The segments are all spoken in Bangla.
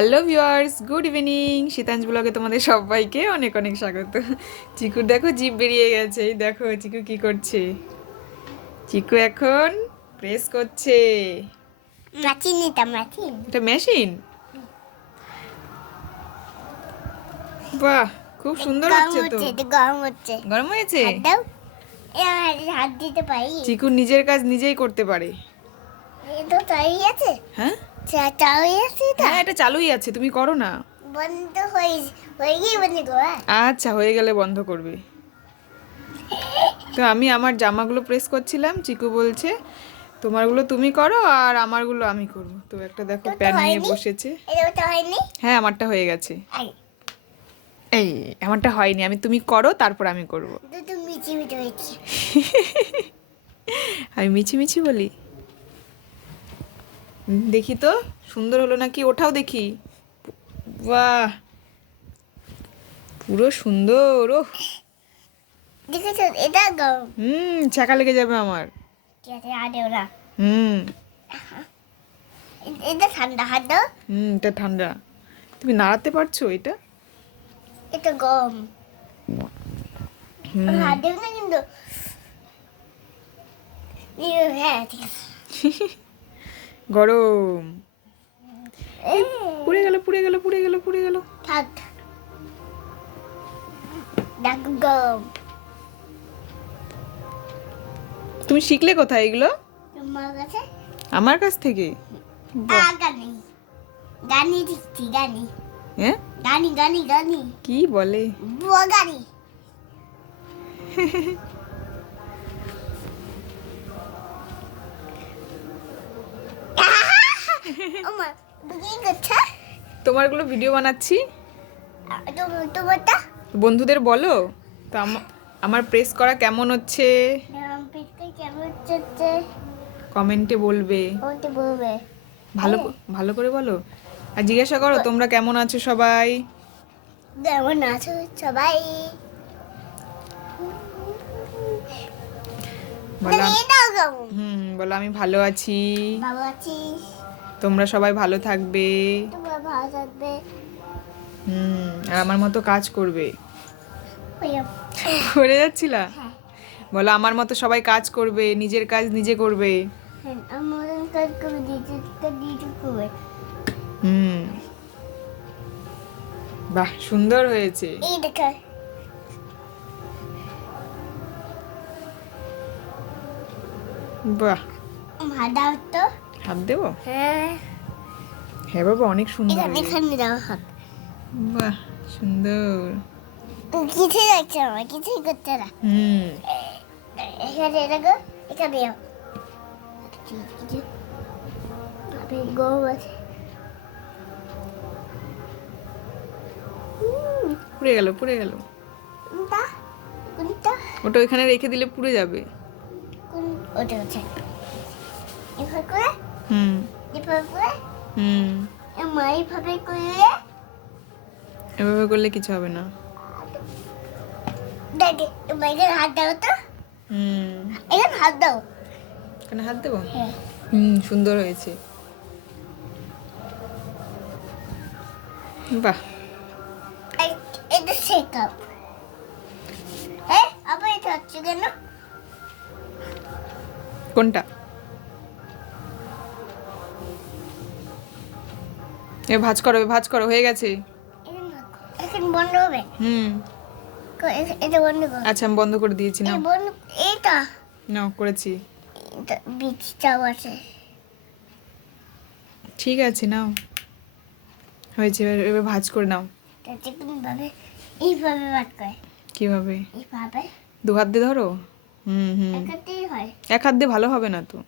হ্যালো ভিউয়ার্স গুড ইভিনিং শীতাঞ্জ ব্লগে তোমাদের সবাইকে অনেক অনেক স্বাগত। চিকুর দেখো জিপ বেরিয়ে গেছে। এই দেখো চিকু কি করছে? চিকু এখন প্রেস করছে। মাছি এটা মেশিন বাহ খুব সুন্দর হচ্ছে তো। গরম হচ্ছে। গরম হয়েছে? হাত দিতে পারি। চিকু নিজের কাজ নিজেই করতে পারে। এটা তাই আছে হ্যাঁ? আছে এটা হ্যাঁ এটা চালুই আছে তুমি করো না। বন্ধ হয়ে হয়ে গিয়ে বন্ধ করো আচ্ছা হয়ে গেলে বন্ধ করবে। তো আমি আমার জামাগুলো প্রেস করছিলাম চিকু বলছে তোমারগুলো তুমি করো আর আমারগুলো আমি করব। তো একটা দেখো প্যান নিয়ে বসেছে। হ্যাঁ আমারটা হয়ে গেছে। এই আমারটা হয়নি আমি তুমি করো তারপর আমি করব। আমি মিছি মিছি বলি? দেখি তো সুন্দর হলো নাকি? ওঠাও দেখি। বাহ! পুরো সুন্দর ও দেখেছ? এটা গরম হুম চাকা লেগে যাবে আমার। হুম। এটা ঠান্ডা হাত দাও। হুম এটা ঠান্ডা। তুমি নাড়াতে পারছ এটা? এটা গরম। হুম। হাত দেব না কিন্তু। ইয়ে, হ্যাঁ ঠিক আছে। গরম। পুড়ে গেল পুড়ে গেল পুড়ে গেল পুড়ে গেল। থাক। দেখো গরম তুমি শিখলে কোথায় এগুলো? তোমার কাছে? আমার কাছ থেকে? গানি। গানি গানি। হ্যাঁ? গানি গানি গানি। কি বলে? গানি। তোমারগুলো ভিডিও বানাচ্ছি। বন্ধুদের বলো তো আমার প্রেস করা কেমন হচ্ছে? কমেন্টে বলবে। ভালো ভালো করে বলো। আর জিজ্ঞাসা করো তোমরা কেমন আছো সবাই? কেমন আছো সবাই? বলো হুম বলো আমি ভালো আছি। ভালো আছিস? তোমরা সবাই ভালো থাকবে। ভালো থাকবে। হুম আর আমার মতো কাজ করবে। করে যাচ্ছিলা? হ্যাঁ। বলো আমার মতো সবাই কাজ করবে নিজের কাজ নিজে করবে। হ্যাঁ হুম। বাহ সুন্দর হয়েছে। বাহ। ভাদাও তো? হাত দেবো? হ্যাঁ। হ্যাঁ বাবা অনেক সুন্দর। এখানে। দাও হাত। বাহ সুন্দর। কিছুই লাগছে আমার কিছুই করছে না। হুম। এখানে দেখো এখানে দাও। কিছু কিছু আপনি আছে পুড়ে গেল পুড়ে গেল। ওটা ওইখানে রেখে দিলে পুড়ে যাবে। ওটা হচ্ছে। এভাবে করে হুম। এভাবে? হুম। আমার এইভাবে করে এভাবে করলে কিছু হবে না। দেখে হাত দাও তো। হুম। এখানে হাত দাও। হাত দেবো? হ্যাঁ। হুম সুন্দর হয়েছে। বাহ। এটা শেক আপ হ্যাঁ আবার এটা হচ্ছে কেন? কোনটা? এ ভাজ করো ভাজ করো হয়ে গেছে? এখানে বন্ধ হবে? হুম। এটা বন্ধ করো। আচ্ছা আমি বন্ধ করে দিয়েছি না এইটা। নাও করেছি। এটা বীজটাও আছে। ঠিক আছে নাও। হয়েছে এবার এবার ভাজ করে নাও। এটা এইভাবে বাদ করে। কীভাবে? এইভাবে। দু হাত দিয়ে ধরো? হুম হুম। এক হাত দিয়ে ভালো হবে না তো?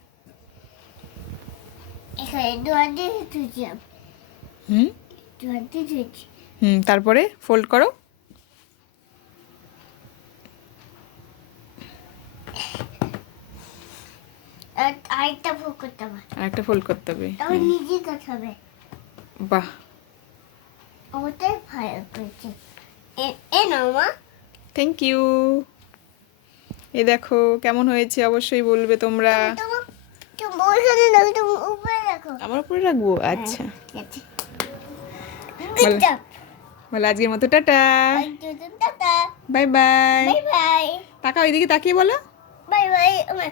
এখানে দুয়ার দিয়ে। হুম? হুম তারপরে ফোল্ড করো। আর আরেকটা ভোগ করতে হবে। আর ফোল্ড করতে হবে। করতে হবে। বাহ। ওটাই ভালো করেছি। এ- নাও মা। থ্যাংক ইউ এ দেখো কেমন হয়েছে? অবশ্যই বলবে তোমরা। আমার উপরে রাখব? আচ্ছা। আছে। Good বলো. আজকের মতো টাটা বাই বাই বাই. টাকা ওইদিকে তাকিয়ে বলো বাই bye.